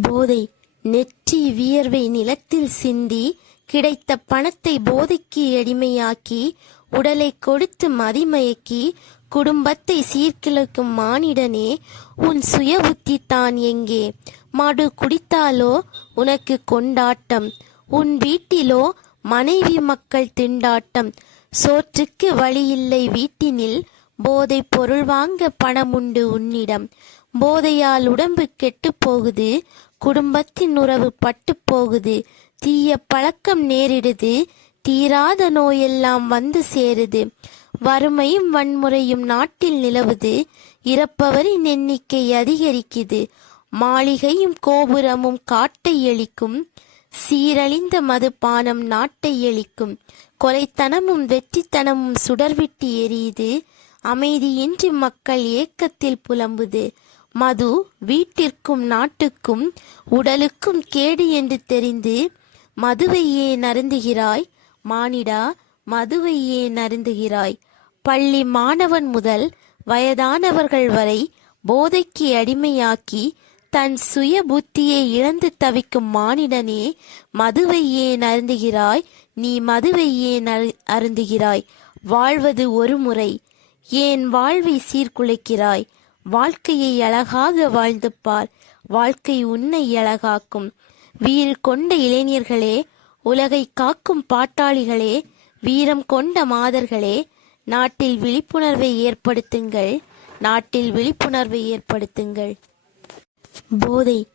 போதை நெற்றி வியர்வை நிலத்தில் சிந்தி கிடைத்த பணத்தை போதைக்கு அடிமையாக்கி உடலை கொடுத்து மதிமயக்கி குடும்பத்தை சீர்கிழக்கும் மானிடனே உன் சுய புத்தி தான் எங்கே? மடு குடித்தாலோ உனக்கு கொண்டாட்டம்? உன் வீட்டிலோ மனைவி மக்கள் திண்டாட்டம்? சோற்றுக்கு வழியில்லை வீட்டினில் போதை பொருள் வாங்க பணமுண்டு உன்னிடம். போதையால் உடம்பு கெட்டுப் போகுது குடும்பத்தின் உறவு பட்டு போகுது. தீய பழக்கம் நேரிடுது. தீராத நோயெல்லாம் வந்து சேருது. வறுமையும் வன்முறையும் நாட்டில் நிலவுது. இறப்பவரின் எண்ணிக்கை அதிகரிக்குது. மாளிகையும் கோபுரமும் காட்டை எளிக்கும் சீரழிந்த மதுபானம் நாட்டை எளிக்கும் கொலைத்தனமும் வெற்றித்தனமும் சுடர்விட்டு எரியுது. அமைதியின்றி மக்கள் ஏக்கத்தில் புலம்புது. மது வீட்டிற்கும் நாட்டுக்கும் உடலுக்கும் கேடு என்று தெரிந்து மதுவையே நருந்துகிறாய். மானிடா மதுவையே நருந்துகிறாய். பள்ளி மாணவன் முதல் வயதானவர்கள் வரை போதைக்கு அடிமையாக்கி தன் சுய புத்தியை இழந்து தவிக்கும் மானிடனே மதுவையே நருந்துகிறாய். நீ மதுவையே அருந்துகிறாய். வாழ்வது ஒரு முறை. ஏன் வாழ்வை சீர்குலைக்கிறாய்? வாழ்க்கையை அழகாக வாழ்ந்து பார் வாழ்க்கை உன்னை அழகாக்கும். வீறு கொண்ட இளைஞர்களே உலகை காக்கும் பாட்டாளிகளே வீரம் கொண்ட மாதர்களே நாட்டில் விழிப்புணர்வை ஏற்படுத்துங்கள். நாட்டில் விழிப்புணர்வை ஏற்படுத்துங்கள். போதை